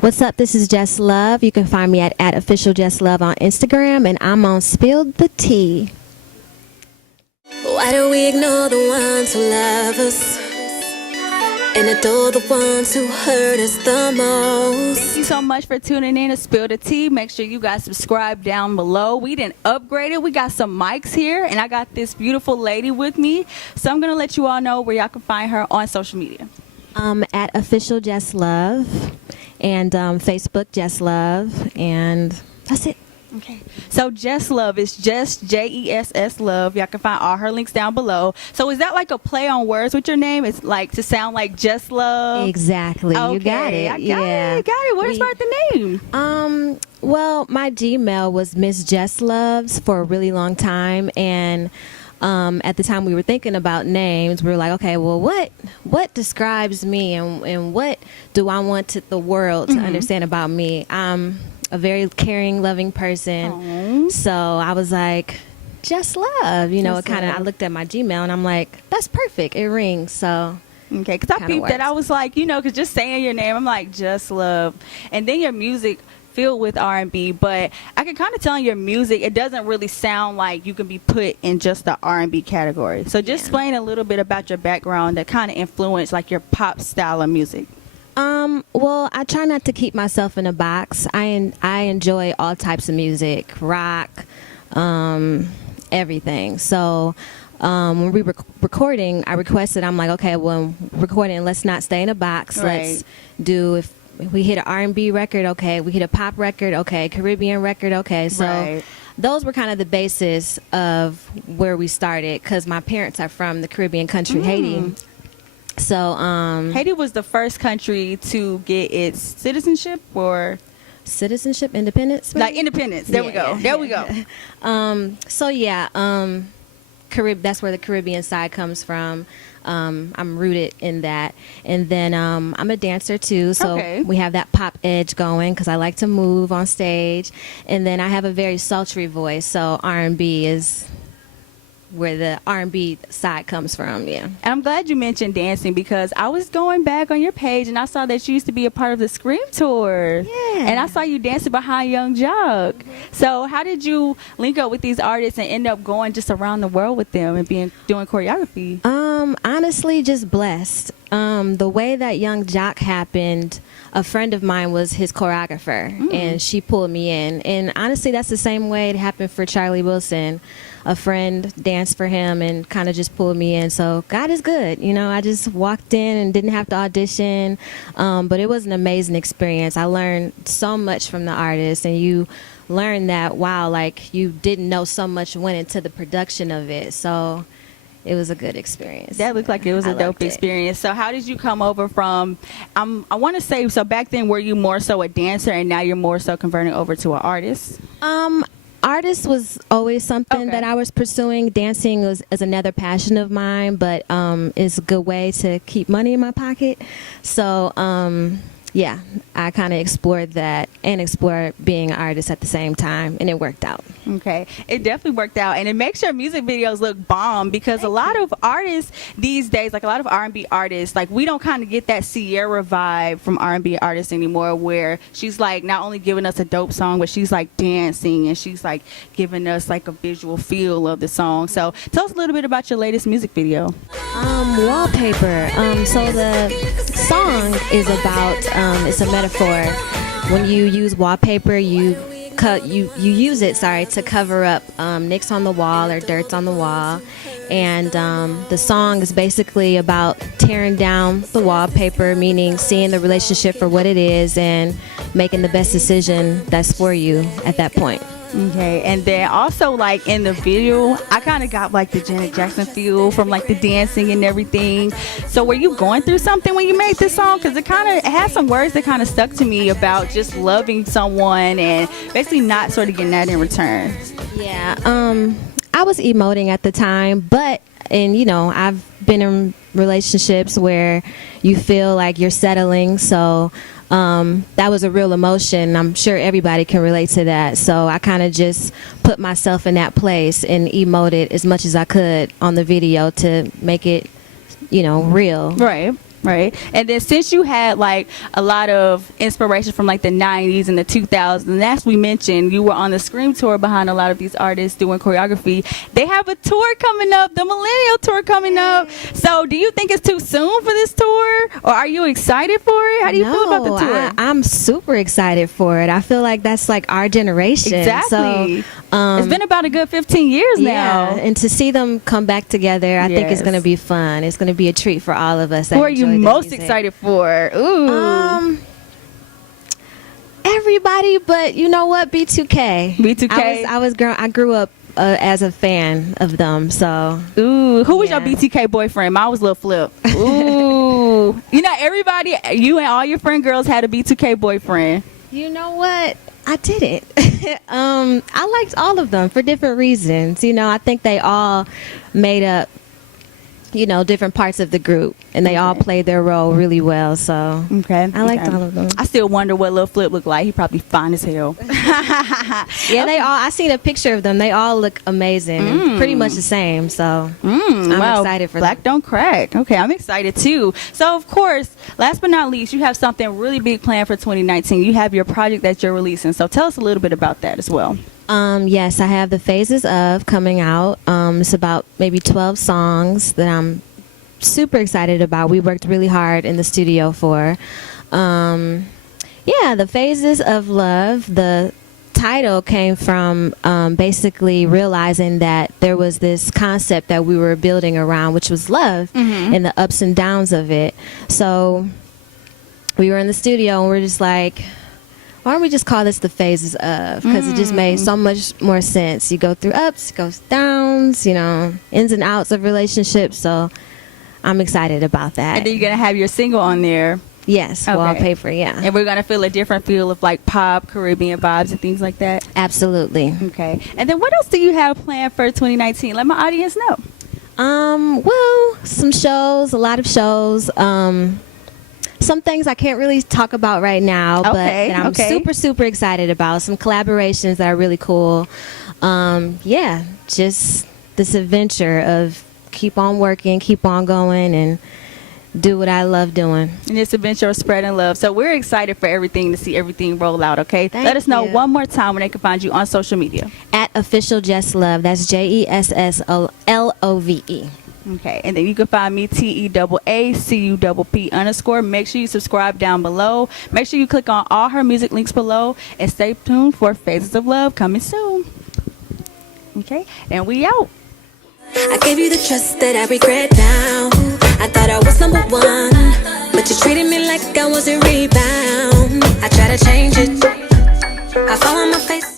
What's up? This is JessLove. You can find me at official JessLove on Instagram, and I'm on Spill the Tea. Why do we ignore the ones who love us and adore the ones who hurt us the most? Thank you so much for tuning in to Spill the Tea. Make sure you guys subscribe down below. We didn't upgrade it. We got some mics here, and I got this beautiful lady with me. So I'm going to let you all know where y'all can find her on social media. At official JessLove and Facebook JessLove, and that's it. Okay. So JessLove is just JESS Love. Y'all can find all her links down below. So is that like a play on words with your name? It's like to sound like JessLove? Exactly. Okay. You got it. I got it. Where inspired the name? Well, my Gmail was Miss JessLoves for a really long time, and at the time we were thinking about names, we were like, okay, well, what describes me, and what do I want the world to understand about me? I'm a very caring, loving person. Aww. So I was like, JessLove, I looked at my Gmail and I'm like, that's perfect. It rings. So okay, because I peeped that. I was like, because just saying your name, I'm like, JessLove. And then your music filled with R&B, but I can kind of tell in your music, it doesn't really sound like you can be put in just the R&B category. So just explain a little bit about your background that kind of influenced like your pop style of music. Well, I try not to keep myself in a box. I enjoy all types of music, rock, everything. So when we were recording, I requested, I'm like, okay, when recording, let's not stay in a box. Right. Let's do, if we hit an R&B record, okay, we hit a pop record, okay, Caribbean record, okay. So those were kind of the basis of where we started, because my parents are from the Caribbean country, Haiti. So Haiti was the first country to get its citizenship, or independence, maybe? Like independence. There we go. That's where the Caribbean side comes from. I'm rooted in that, and then I'm a dancer too, so we have that pop edge going because I like to move on stage, and then I have a very sultry voice, so R&B is where the R&B side comes from. And I'm glad you mentioned dancing, because I was going back on your page and I saw that you used to be a part of the Scream Tour. And I saw you dancing behind Young Jock. So how did you link up with these artists and end up going just around the world with them and doing choreography? Honestly, just blessed. The way that Young Jock happened, a friend of mine was his choreographer, and she pulled me in. And honestly, that's the same way it happened for Charlie Wilson. A friend danced for him and kind of just pulled me in. So God is good. I just walked in and didn't have to audition, but it was an amazing experience. I learned so much from the artists, and you learn that, wow, like you didn't know so much went into the production of it. So it was a good experience. That looked like it was a dope experience. So how did you come over from, I want to say, so back then, were you more so a dancer and now you're more so converting over to an artist? Artist was always something that I was pursuing. Dancing is another passion of mine, but it's a good way to keep money in my pocket. So I kind of explored that and explored being an artist at the same time, and it worked out. Okay, it definitely worked out, and it makes your music videos look bomb, because a lot of artists these days, like a lot of R&B artists, like we don't kind of get that Sierra vibe from R&B artists anymore, where she's like not only giving us a dope song, but she's like dancing and she's like giving us like a visual feel of the song. So tell us a little bit about your latest music video. Wallpaper. So the song is about, it's a metaphor. When you use wallpaper, you use it to cover up nicks on the wall or dirts on the wall, and the song is basically about tearing down the wallpaper, meaning seeing the relationship for what it is and making the best decision that's for you at that point. Okay, and then also like in the video, I kind of got like the Janet Jackson feel from like the dancing and everything. So were you going through something when you made this song? Because it had some words that kind of stuck to me about just loving someone and basically not sort of getting that in return. Yeah, I was emoting at the time, but I've been in relationships where you feel like you're settling, so that was a real emotion. I'm sure everybody can relate to that. So I kind of just put myself in that place and emoted as much as I could on the video to make it, real. Right. Right. And then since you had like a lot of inspiration from like the 90s and the 2000s, and as we mentioned, you were on the Scream tour behind a lot of these artists doing choreography. They have a tour coming up, the Millennial Tour coming up. So do you think it's too soon for this tour, or are you excited for it? How do you feel about the tour? I'm super excited for it. I feel like that's like our generation. Exactly. So, it's been about a good 15 years now. And to see them come back together, I think it's going to be fun. It's going to be a treat for all of us. Who are you most excited for? Ooh. Everybody, but you know what? B2K. B2K. I grew up as a fan of them. So. Ooh. Who was your BTK boyfriend? Mine was Lil Flip. Ooh. You know, everybody, you and all your friend girls had a B2K boyfriend. You know what? I didn't. I liked all of them for different reasons. You know, I think they all made up, you know, different parts of the group, and they all played their role really well. So I liked all of them. I still wonder what Lil Flip looked like. He probably fine as hell. Yeah, they all. I seen a picture of them. They all look amazing. And pretty much the same. So I'm excited for Black them. Don't Crack. Okay, I'm excited too. So of course, last but not least, you have something really big planned for 2019. You have your project that you're releasing. So tell us a little bit about that as well. Yes, I have the Phases of coming out. It's about maybe 12 songs that I'm super excited about. We worked really hard in the studio for. The Phases of Love. The title came from basically realizing that there was this concept that we were building around, which was love and the ups and downs of it. So we were in the studio and we're just like, why don't we just call this the Phases of? Because it just made so much more sense. You go through ups, goes downs, you know, ins and outs of relationships. So I'm excited about that. And then you're going to have your single on there. Yes, Wallpaper, yeah. And we're going to feel a different feel of like pop, Caribbean vibes and things like that. Absolutely. Okay. And then what else do you have planned for 2019? Let my audience know. Well, some shows, a lot of shows. Some things I can't really talk about right now, but that I'm super, super excited about. Some collaborations that are really cool. Just this adventure of keep on working, keep on going, and do what I love doing. And this adventure of spreading love. So we're excited for everything, to see everything roll out, okay? Thank Let us know you. one more time when they can find you on social media. At official JessLove. That's JessLove. Okay, and then you can find me TEAACUPP_. Make sure you subscribe down below. Make sure you click on all her music links below, and stay tuned for Phases of Love coming soon. Okay, and we out. I gave you the trust that I regret now. I thought I was number one, but you treated me like I was a rebound. I try to change it. I fall on my face.